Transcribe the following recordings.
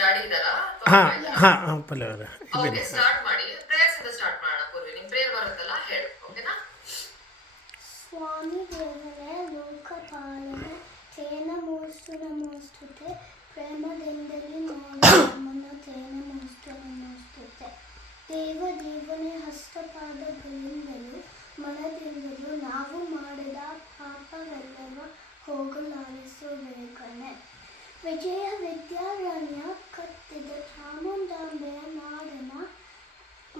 Daddy ಇದ್ದಾರಾ? ಹಾಂ ಹಾಂ ಪಲ್ಲವಿ ಅವರೇ ಓಕೆ, ಇದ್ದೀನಿ. ಸ್ಟಾರ್ಟ್ ಮಾಡಿ. ಪ್ರೇಯರ್ಸ್ ಇಂದ ಸ್ಟಾರ್ಟ್ ಮಾಡೋಣ. ಪೂರ್ವಿ, ನಿಮ್ ಪ್ರೇಯರ್ ಬರುತ್ತಲ್ಲ, ಹೇಳು. ಓಕೆನಾ? ಸ್ವಾಮಿ ದೇವರೇ, ಲೋಕಪಾಲನೆ, ತೇನ ಮೋಸ್ತು ನಮೋಸ್ತುತೆ, ಪ್ರೇಮದಿಂದಲೇ ನೋಡಿ ನಮ್ಮನ್ನು ತೇನ ಮೋಸ್ತು ನಮೋಸ್ತುತೆ. ದೇವ ದೇವನೇ, ಹಸ್ತಪಾದಗಳಿಂದಲೂ ಮನದಿಂದಲೂ ನಾವು ಮಾಡಿದ ಪಾಪವೆಲ್ಲವ ಹೋಗಲಾಡಿಸು ಬೇಗನೆ. ವಿಜಯ ವಿದ್ಯಾರಣ್ಯ ಕತ್ತಿದ ಚಾಮುಂಡಾಂಬೆಯ ನಾಡಿನ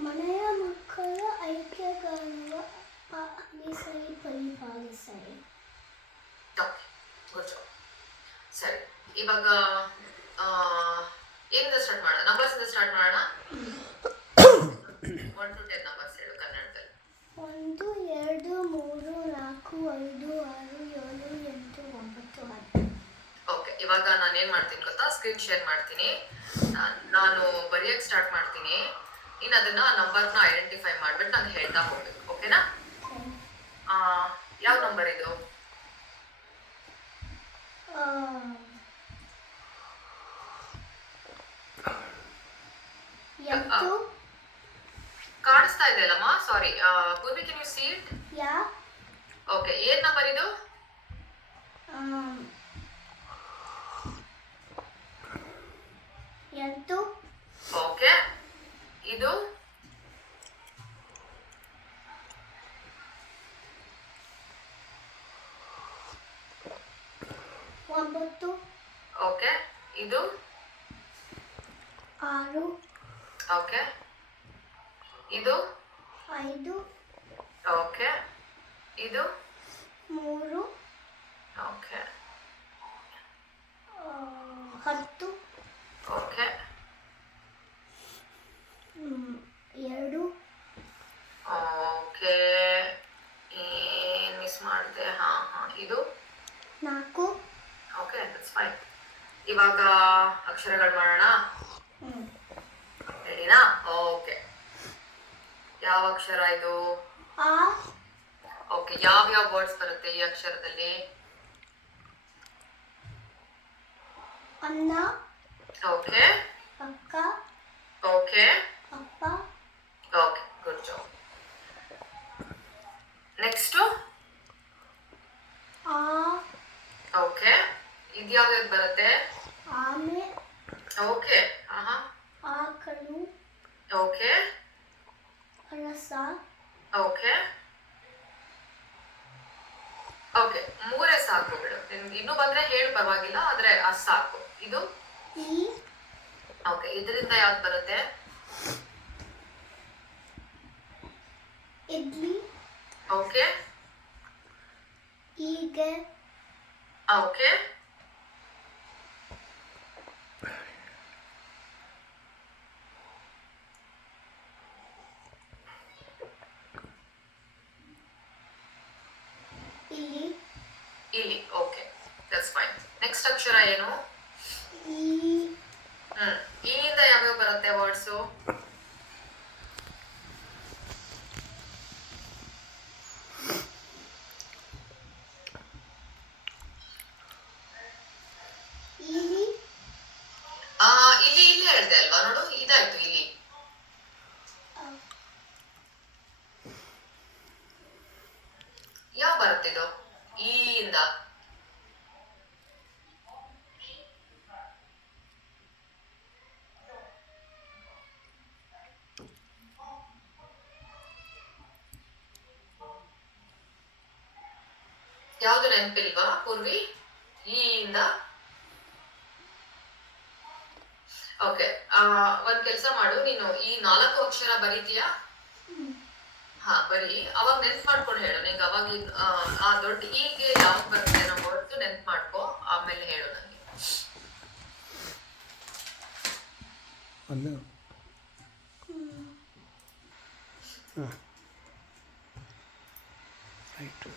ಮನೆಯ ಮಕ್ಕಳ ಐಕ್ಯಗೌರವ ಪಾಲಿಸೈ ಪರಿಪಾಲಿಸೈ. Okay, good job. ಸರಿ, ಇವಾಗ ಏನಿಂದ ಸ್ಟಾರ್ಟ್ ಮಾಡೋಣ? ನಂಬರ್ಸ್ ಇಂದ ಸ್ಟಾರ್ಟ್ ಮಾಡೋಣ. 1 to 10 ನಂಬರ್ಸ್ ಹೇಳು ಕನ್ನಡದಲ್ಲಿ. 1 2 3 4 5 6 7 8 9 10. ಓಕೆ, ಇವಾಗ ನಾನು ಏನ್ ಮಾಡ್ತೀನಿ ಗೊತ್ತಾ? ಸ್ಕ್ರೀನ್ ಶೇರ್ ಮಾಡ್ತೀನಿ. ನಾನು ಬರೆಯಕ್ಕೆ ಸ್ಟಾರ್ಟ್ ಮಾಡ್ತೀನಿ. ನೀನು ಅದನ್ನ ನಂಬರ್ನ ಐಡೆಂಟಿಫೈ ಮಾಡ್ಬಿಟ್ಟು ನಾನು ಹೇಳ್ತಾ ಹೋಗ್ಬೇಕು. ಓಕೆನಾ? ಯಾವ ನಂಬರ್ ಇದು? ಕಾಣಿಸ್ತಾ ಇದೆ ಅಲ್ಲಮ್ಮ? Sorry Purvi, can you see it? Yeah. Okay, ಏನ್ ನಂಬರ್ ಇದು? 8. ಓಕೆ, ಇದು 9. ಓಕೆ, ಇದು 6. ಓಕೆ, ಇದು 5. ಓಕೆ, ಇದು 3. ಓಕೆ, 10. ಓಕೆ, 2. ಓಕೆ, ಮಿಸ್ ಮಾಡಿದೆ. ಹಾ ಹಾ, ಇದು 4. Okay, that's fine. ಇವಾಗ ಅಕ್ಷರಗಳು ಮಾಡೋಣ. ರೆಡಿನಾ? ಓಕೆ, ಯಾವ ಅಕ್ಷರ ಇದು? ಆ. ಓಕೆ, ಯಾವ ವರ್ಡ್ಸ್ ಬರುತ್ತೆ ಈ ಅಕ್ಷರದಲ್ಲಿ? ಅನ್ನ. ಓಕೆ, ಅಕ್ಕ. ಓಕೆ, ಅಪ್ಪ. Okay, good job. ನೆಕ್ಸ್ಟ್ ಆ. ಓಕೆ, ಇದ್ಯಾವ್ದು ಬರುತ್ತೆ? ಆಮೆ. ಓಕೆ, ಆಹಾ. ಆಕಳು. ಓಕೆ, ರಸ. ಓಕೆ, ಓಕೆ, ಮೂರೇ ಸಾಕು ಬಿಡು. ನಿಮ್ಗೆ ಇನ್ನೂ ಬಂದ್ರೆ ಹೇಳು, ಪರವಾಗಿಲ್ಲ, ಆದ್ರೆ ಅದು ಸಾಕು. ಇದು ಈ. ಓಕೆ, ಇದರಿಂದ ಯಾವ್ದು ಬರುತ್ತೆ? ಇಡ್ಲಿ. ಓಕೆ, ಹೀಗೆ. ಓಕೆ, ಇಲ್ಲಿ. ಇಲ್ಲಿ. Okay, that's fine. ನೆಕ್ಸ್ಟ್ ಅಕ್ಷರ ಏನು? ಈ. ಈ ಇಂದ ಯಾವ್ಯಾವ ಬರುತ್ತೆ ವರ್ಡ್ಸು? ಇಲ್ಲಿ. ಇಲ್ಲಿ ಹೇಳ್ದೆ ಅಲ್ವಾ? ನೋಡು, ಇದಾಯ್ತು ಇಲ್ಲಿ. ಯಾವ ಬರುತ್ತೆ ಇದು? ಈ ಇಂದ ಯಾವ್ದು ನೆನಪಿಲ್ವಾ ಪೂರ್ವಿ? ಈ ಇಂದ. ಓಕೆ, ಒಂದ್ ಕೆಲ್ಸ ಮಾಡು, ನೀನು ಈ 4 ಅಕ್ಷರ ಬರೀತೀಯಾ? ಹಾ, ಬರೀ. ಅವಾಗ ನೆನ್ಪು ಮಾಡ್ಕೊಂಡು ಹೇಳು. ನಿಂಗೆ ಅವಾಗ ಆ ದೊಡ್ಡ ಈಗೆ ಯಾವ್ದು ಬರುತ್ತೆ ಅನ್ನೋ ವರ್ಡ್ಸ್ ನೆನ್ಪು ಮಾಡ್ಕೊ, ಆಮೇಲೆ ಹೇಳು ನನಗೆ. ರೈಟ್.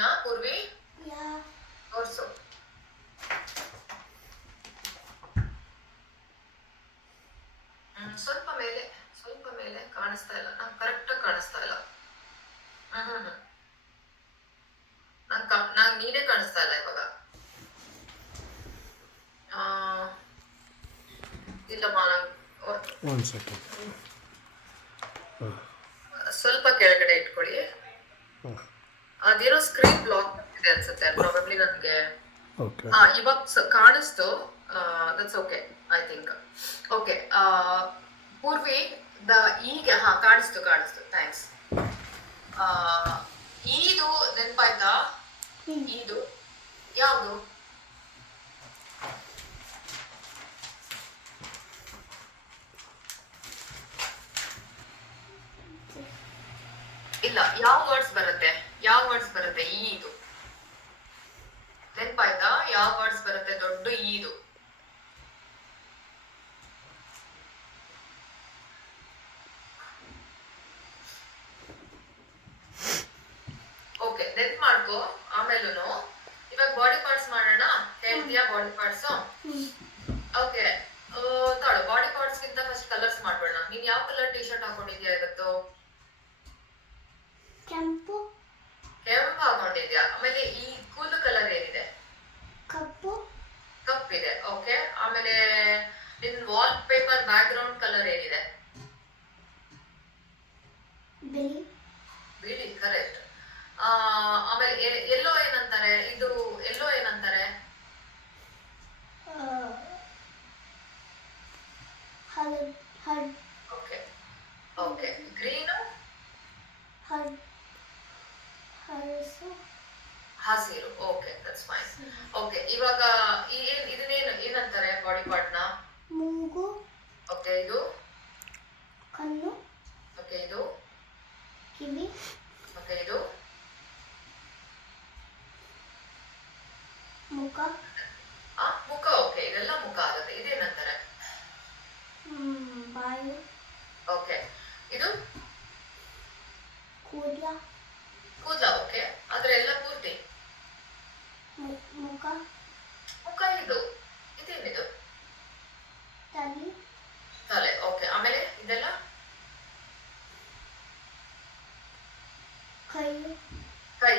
ರೆಡಿನಾ ಪೂರ್ವಿ? ಯಾ ತೋರ್ಸು. ಸ್ವಲ್ಪ ಮೇಲೆ ಕಾಣಿಸ್ತಾ ಇಲ್ಲ. ನಂಗೆ ಕರೆಕ್ಟಾಗಿ ಕಾಣಿಸ್ತಾ ಇಲ್ಲ. ನಂಗೆ ನೀನೇ ಕಾಣಿಸ್ತಾ ಇಲ್ಲ ಇವಾಗ. ಆ, ಇಲ್ಲಮ್ಮ ಒಂದು ಸೆಕೆಂಡ್. ಸ್ವಲ್ಪ ಕೆಳಗಡೆ ಇಟ್ಕೊಳ್ಳಿ. ಅದೇನೋ ಸ್ಕ್ರೀನ್ ಬ್ಲಾಕ್ ಇದೆ ಅನ್ಸುತ್ತೆ ಪ್ರಾಬಬ್ಲಿ ನನಗೆ. ಓಕೆ. ಇವಾಗ ಕಾಣಿಸ್ತು. That's okay I think. Okay Purvi ಈಗ ಕಾಣಿಸ್ತು ಥ್ಯಾಂಕ್ಸ್. ಈದು ನೆನ್ಪಾಯ್ತಾ? ಈದು ಯಾವುದು? ಇಲ್ಲ, ಯಾವ ವರ್ಡ್ಸ್ ಬರುತ್ತೆ ಈದು? ನೆನ್ಪಾಯ್ತಾ? ಯಾವ ವರ್ಡ್ಸ್ ಬರುತ್ತೆ ದೊಡ್ಡ ಈದು? ಓಕೆ, ನೆನ್ಪ್ ಮಾಡ್ಕೋ. ಆಮೇಲೂ ಇವಾಗ ಬಾಡಿ ಪಾರ್ಟ್ಸ್ ಮಾಡೋಣ. ಹೇಳ್ತೀಯಾ ಬಾಡಿ ಪಾರ್ಟ್ಸ್? ಓಕೆ, ತಾಳು. ಬಾಡಿ ಪಾರ್ಟ್ಸ್ ಗಿಂತ ಫಸ್ಟ್ ಕಲರ್ಸ್ ಮಾಡ್ಬೇಡ. ನೀನ್ ಯಾವ ಕಲರ್ ಟಿ ಶರ್ಟ್ ಹಾಕೊಂಡಿದ್ಯಾ ಇವತ್ತು? ಕೆಂಪು ಹಾಕೊಂಡಿದ್ಯಾ. ಆಮೇಲೆ ಈ ಕೂಲ್ ಕಲರ್ ಏನಿದೆ? ಕಪ್ಪಿದೆ. ಓಕೆ, ಆಮೇಲೆ ನಿನ್ wall paper back ground colour ಏನಿದೆ? ಬಿಳಿ. ಕರೆಕ್ಟ್. ಆಮೇಲೆ ಎಲ್ಲೋ ಏನಂತಾರೆ? ಇದು ಎಲ್ಲೋ ಏನಂತಾರೆ? ಓಕೆ. ಗ್ರೀನು? ಹಸಿರು. Okay, that's fine. ಓಕೆ, ಇವಾಗ ಇದನ್ನೇನು ಏನಂತಾರೆ ಬಾಡಿ ಪಾರ್ಟ್ ನ? ಮೂಗು. ಓಕೆ, ಇದು ಕಣ್ಣು. ಓಕೆ, ಇದು ಕಿವಿ. ಓಕೆ, ಇದು ಮುಖ. ಮುಖ. ಓಕೆ, ಇದೆಲ್ಲ ಮುಖ ಆಗುತ್ತೆ. ಇದೇನಂತಾರೆ? ಬಾಯಿ. ಓಕೆ, ಇದು ಕೂದಲ. ಓಕೆ, ಆದ್ರೆ ಎಲ್ಲ ಪೂರ್ತಿ ಮುಖ. ಇದೇನಿದು? ತಲೆ. ಓಕೆ, ಆಮೇಲೆ ಇದೆಲ್ಲ ಕೈ.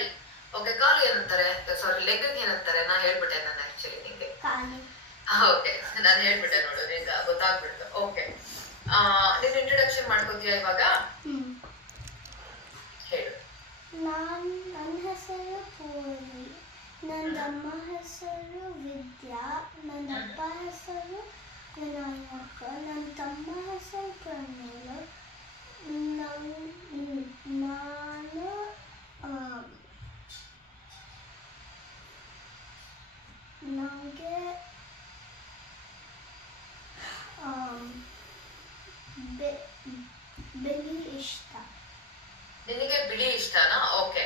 ಓಕೆ, ಕಾಲು ಏನಂತಾರೆ? ಸಾರಿ, ಲೆಗ್ ಏನಂತಾರೆ? ನಾ ಹೇಳ್ಬಿಟ್ಟೆ ನಾನು ಆಕ್ಚುಲಿ ನಿಂಗೆ. ಓಕೆ, ನಾನು ಹೇಳ್ಬಿಟ್ಟೆ ನೋಡು, ಈಗ ಗೊತ್ತಾಗ್ಬಿಡ್ತು. ಓಕೆ, ನೀನ್ ಇಂಟ್ರೊಡಕ್ಷನ್ ಮಾಡ್ಕೋತೀಯ ಇವಾಗ? ಹೇಳು. ನನ್ನ ಹೆಸರು ಪೂರ್ವಿ. ನನ್ನ ಅಮ್ಮ ಹೆಸರು ವಿದ್ಯಾ. ನನ್ನ ಅಪ್ಪ ಹೆಸರು ವಿನಾಯಕ. ನನ್ನ ತಮ್ಮ ಹೆಸರು ಪ್ರಮೀಳ. ನಾನು ನನಗೆ ಬಿಳಿ ಇಷ್ಟ. ನಿನಗೆ ಬಿಳಿ ಇಷ್ಟನಾ? ಓಕೆ,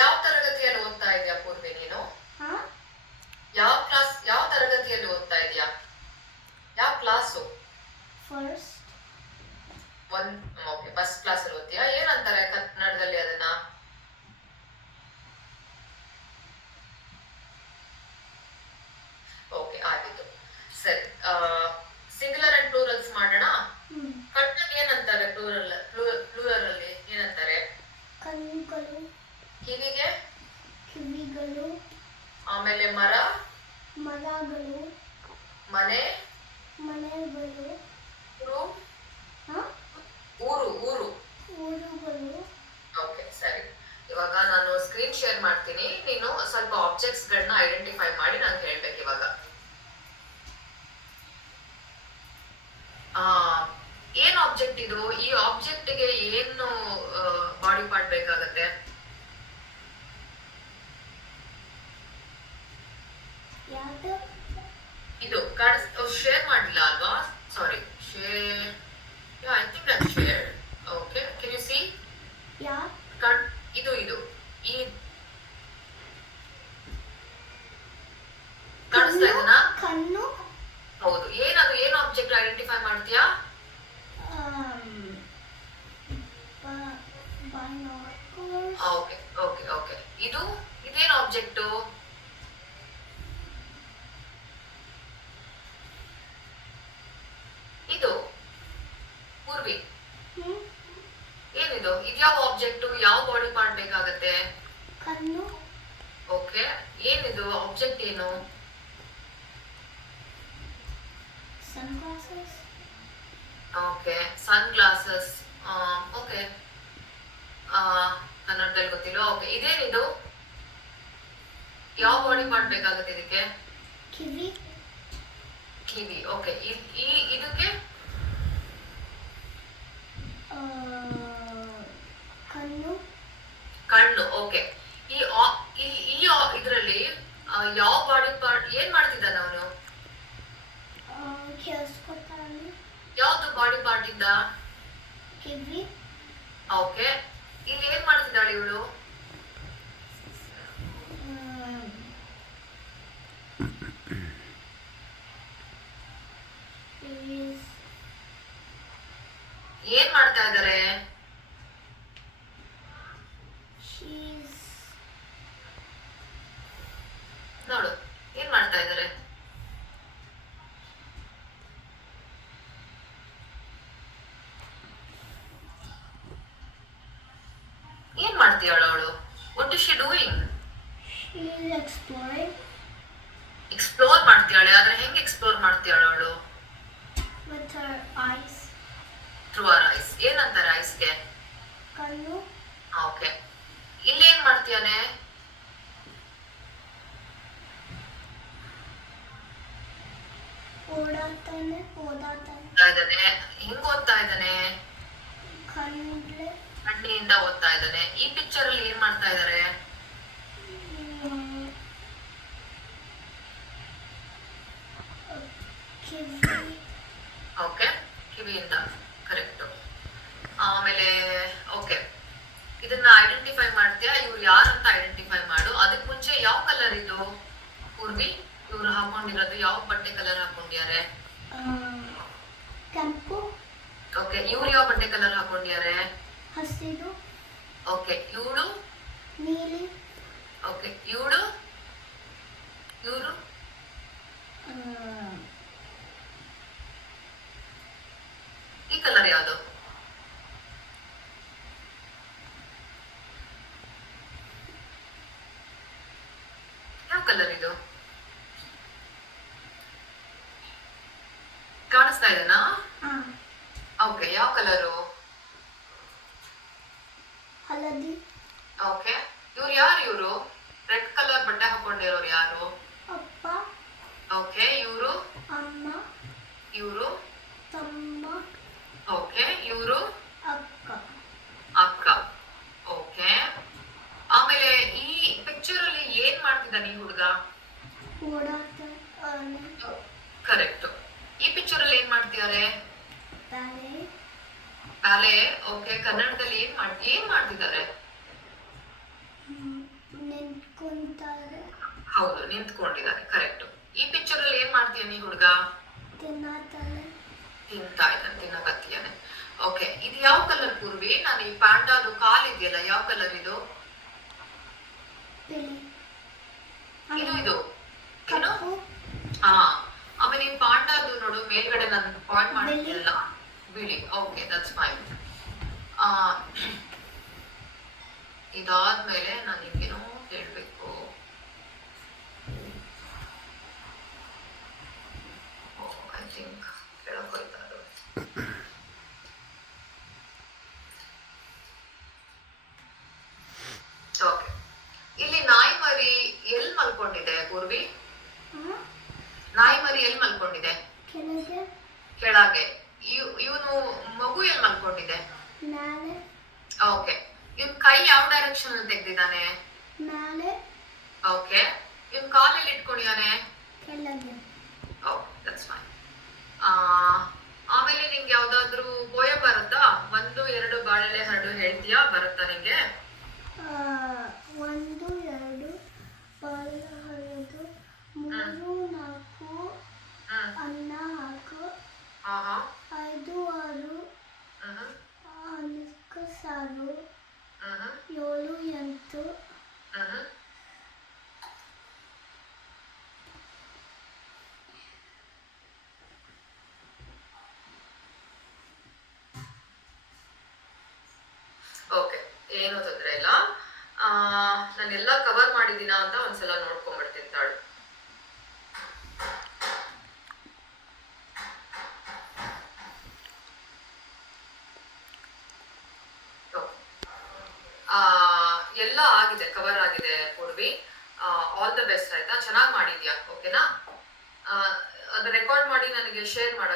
ಯಾವ ತರಗತಿಯಲ್ಲಿ ಓದ್ತಾ ಇದೀಯಾ ಪೂರ್ವಿ ನೀನು? ಯಾವ ತರಗತಿಯಲ್ಲಿ ಓದ್ತಾ ಇದೀಯಾ? ಯಾವ class? First. Okay, first class ಅಲ್ಲಿ ಓದ್ತೀಯಾ? ಏನಂತಾರೆ ಕನ್ನಡದಲ್ಲಿ ಅದನ್ನ? ಓಕೆ, ಆಗಿತ್ತು. ಸರಿ, ಸಿಂಗುಲರ್ ಅಂಡ್ ಪ್ಲೂರಲ್ಸ್ ಮಾಡೋಣ. ಕಣ್ಣಿಗೆ ಏನಂತಾರೆ? ಪ್ಲೂರಲ್ ಅಲ್ಲಿ ಏನಂತಾರೆ? ಕಣ್ಣುಗಳು. ಕಿವಿಗೆ? ಕಿವಿಗಳು. ಆಮೇಲೆ ಮರಗಳು. ಮನೆ? ಮನೆಗಳು. ಊರುಗಳು. ಓಕೆ, ಸರಿ. ಇವಾಗ ನಾನು ಸ್ಕ್ರೀನ್ ಶೇರ್ ಮಾಡ್ತೀನಿ. ನೀನು ಸ್ವಲ್ಪ ಆಬ್ಜೆಕ್ಟ್ಸ್ ಗಳನ್ನ ಐಡೆಂಟಿಫೈ ಮಾಡಿ ನಂಗೆ ಹೇಳ್ಬೇಕು ಇವಾಗ. ಏನ್ ಆಬ್ಜೆಕ್ಟ್ ಇದು? ಈ ಆಬ್ಜೆಕ್ಟ್ ಗೆ ಏನು ಬಾಡಿ ಪಾರ್ಟ್ ಬೇಕಾಗತ್ತೆ? ಇದು ಶೇರ್ ಮಾಡಿಲ್ಲ ಅಲ್ವಾ? Sorry, share. I think I share. Okay, can you see? ಇದು ಈ ಕಾಣಿಸ್ತಾ ಇದೆನಾ? ಕಣ್ಣು. ಹೌದು. ಏನು ಆಬ್ಜೆಕ್ಟ್ ಐಡೆಂಟಿಫೈ ಮಾಡ್ತೀಯಾ? Binocular. course. Okay okay okay. ಇದೇನು ಆಬ್ಜೆಕ್ಟು? ಇದು ಪೂರ್ವಿ Hmm? ಏನಿದು? ಇದ್ಯಾವ ಆಬ್ಜೆಕ್ಟು? ಯಾವ ಬಾಡಿ ಪಾರ್ಟ್ ಬೇಕಾಗತ್ತೆ? ಕಣ್ಣು. ಓಕೆ. ಏನಿದು ಆಬ್ಜೆಕ್ಟ್ ಏನು? Sunglasses. Okay sunglasses. Okay ಕನ್ನಡದಲ್ಲಿ ಗೊತ್ತಿಲ್ಲ. ಓಕೆ ಇದೇನಿದು? ಯಾವ ಬಾಡಿ ಪಾರ್ಟ್ ಬೇಕಾಗುತ್ತೆ ಇದಕ್ಕೆ? ಕಿವಿ. ಕಿವಿ. ಓಕೆ ಇದಕ್ಕೆ ಕಣ್ಣು. ಕಣ್ಣು. ಓಕೆ ಇದರಲ್ಲಿ ಯಾವ ಬಾಡಿ ಪಾರ್ಟ್ ಏನ್ ಮಾಡ್ತಿದ್ದಾನೆ ಅವನು? ಕೇಳಿಸ್ಕೊತಾನೆ. ಯಾವ್ದು ಬಾಡಿ ಪಾರ್ಟ್ ಇಂದ? ಕಿವಿ. ಓಕೆ ಇಲ್ಲಿ ಏನ್ ಮಾಡ್ತಿದ್ದಾಳೆ ಇವಳು? ಏನ್ ಮಾಡ್ತಾ ಇದಾರೆ? ನೋಡು ಏನ್ ಮಾಡ್ತಾ ಇದಾರೆ? ಏನ್ ಮಾಡ್ತೀಯಾಳು ಅವಳು? What is she doing? Explore ಮಾಡ್ತೀಯಾಳೆ. ಆದ್ರೆ ಹೆಂಗ್ ಎಕ್ಸ್ಪ್ಲೋರ್ ಮಾಡ್ತೀಯಾಳು ಅವಳು? With her eyes. Through our eyes. ಏನಂತಾರೆ ಐಸ್ಗೆ? ಕಣ್ಣು. ಓಕೆ ಇಲ್ಲೇನ್ ಮಾಡ್ತೀಯಾನೆ? ಓದಾತಾನೆ. ಇದ್ದಾನೆ. ಹೆಂಗ್ ಓದ್ತಾ ಇದ್ದಾನೆ? ಕಣ್ಣು. ಕಣ್ಣಿನಿಂದ ಓದ್ತಾ ಇದ್ದಾನೆ. ಈ ಪಿಕ್ಚರ್ ಅಲ್ಲಿ ಏನ್ ಮಾಡ್ತಾ ಇದಾರೆ? ಕಿವಿ. ಓಕೆ ಕಿವಿಯಿಂದ. ಕರೆಕ್ಟ್. ಆಮೇಲೆ ಓಕೆ ಇದನ್ನ ಐಡೆಂಟಿಫೈ ಮಾಡ್ತೀಯಾ? ಇವ್ರು ಯಾರಂತ ಐಡೆಂಟಿಫೈ ಮಾಡು. ಅದಕ್ ಮುಂಚೆ ಯಾವ ಕಲರ್ ಇದು ಪೂರ್ವಿ? ಇವ್ರು ಹಾಕೊಂಡಿರೋದು ಯಾವ ಬಟ್ಟೆ ಕಲರ್ ಹಾಕೊಂಡಿದ್ದಾರೆ? ಕೆಂಪು. ಓಕೆ ಇವ್ರು ಯಾವ ಬಟ್ಟೆ ಕಲರ್ ಹಾಕೊಂಡಿದ್ದಾರೆ? ಹಸಿರು. ಓಕೆ ಇವಳು? ನೀಲಿ. ಓಕೆ ಇವರು? ಈ ಕಲರ್ ಯಾವುದು? ಯಾವ ಕಲರ್ ಇದು? ಕಾಣಿಸ್ತಾ ಇದೆನಾ? ಓಕೆ ಯಾವ ಕಲರು? ಹಳದಿ. ಓಕೆ ಇವ್ರು ಯಾರು? ಇವರು ರೆಡ್ ಕಲರ್ ಬಟ್ಟೆ ಹಾಕೊಂಡಿರೋರು ಯಾರು? ಅಪ್ಪ. ಓಕೆ ಇವರು? ಅಮ್ಮ. ಇವರು? ತಮ್ಮ. ಓಕೆ ಇವರು? ಅಕ್ಕ. ಅಕ್ಕ. ಓಕೆ ಆಮೇಲೆ ಈ ಪಿಕ್ಚರ್ ಅಲ್ಲಿ ಏನ್ ಮಾಡ್ತಿದ್ದಾನೆ ಈ ಹುಡುಗ? ಓಡಾಡ್ತಾನೆ. ಕರೆಕ್ಟ್. ಈ ಪಿಕ್ಚರ್ ಅಲ್ಲಿ ಏನ್ ಮಾಡ್ತಿದ್ದಾರೆ? ಬ್ಯಾಲೆ. ಓಕೆ ಕನ್ನಡದಲ್ಲಿ ಏನ್ ಮಾಡ್ತಿದ್ದಾರೆ? ನಿಂತ್ಕೊಂತಾರೆ. ಹೌದು ನಿಂತ್ಕೊಂಡಿದ್ದಾರೆ. ಕರೆಕ್ಟ್. ಈ ಪಿಕ್ಚರ್ ಅಲ್ಲಿ ಏನ್ ಮಾಡ್ತೀಯಾನೆ ಈ ಹುಡುಗ? ತಿಂತಾ ಇದ್ದಾನೆ. ತಿನ್ನಕತ್ತಿಯಾನೆ. ಓಕೆ ಇದು ಯಾವ ಕಲರ್ ಪೂರ್ವಿ? ನಾನು ಈ ಪ್ಯಾಂಡಾದು ಕಾಲ್ ಇದೆಯಲ್ಲ ಯಾವ ಕಲರ್ ಇದು? ಇದು ಏನು? ಹಾ ಆಮೇಲೆ ಈ ಪಾಂಡಾದು ನೋಡು ಮೇಲ್ಗಡೆ ನಾನು ಪಾಯಿಂಟ್ ಮಾಡಿದ್ಯಲ್ಲ ಬಿಳಿ. Okay that's fine. ಇದಾದ್ಮೇಲೆ ನಾನು ನಿಮ್ಗೇನೋ ಹೇಳ್ಬೇಕು. ಐ ಥಿಂಕ್ ಕೇಳಕ್ ಹೋಯ್ತಾ ಅದು. ಓಕೆ ಇಲ್ಲಿ ನಾಯಿ ಮರಿ ಎಲ್ಲಿ ಮಲ್ಕೊಂಡಿದೆ ಪೂರ್ವಿ? ನಾಯಿ ಮರಿ ಎಲ್ಲಿ ಮಲ್ಕೊಂಡಿದೆ? ಕೆಳಗೆ. ಇವನು ಮಗು ಎಲ್ಲಿ ಮಲ್ಕೊಂಡಿದೆ? ಓಕೆ ಇವನ್ ಕೈ ಯಾವ ಡೈರೆಕ್ಷನ್ ಅಲ್ಲಿ ತೆಗ್ದಿದ್ದಾನೆ? ಓಕೆ ಇವನ್ ಕಾಲಲ್ಲಿ ಇಟ್ಕೊಂಡಿದ್ದಾನೆ? That's fine. ಆಮೇಲೆ ನಿಂಗೆ ಯಾವ್ದಾದ್ರು ಪೋಯಂ ಬರುತ್ತಾ? 1 2 ಬಾಳೆಲೆ ಹರಡು ಹೇಳ್ತೀಯಾ? ಬರುತ್ತಾ ನಿಂಗೆ? 1 2 ಬಾಳೆಲೆ ಹರಡು 3 4 ಅನ್ನ ಹಾಕು 5 6 ಅನ್ನ ಸಾರು 7 8 ಓಕೆ, ಏನು ತೊಂದರೆ ಇಲ್ಲ. ನಾನೆಲ್ಲ ಕವರ್ ಮಾಡಿದ್ದೀನ ಅಂತ ಒಂದ್ಸಲ ನೋಡ್ಕೊಂಡ್ಬಿಡ್ತೀನಿ ತಾಳು. ಎಲ್ಲ ಆಗಿದೆ, ಕವರ್ ಆಗಿದೆ ಪೂರ್ವಿ. ಆಲ್ ದ ಬೆಸ್ಟ್ ಆಯ್ತಾ, ಚೆನ್ನಾಗಿ ಮಾಡಿದ್ಯಾ. ಓಕೆನಾ? ಅದು ರೆಕಾರ್ಡ್ ಮಾಡಿ ನನಗೆ ಶೇರ್ ಮಾಡ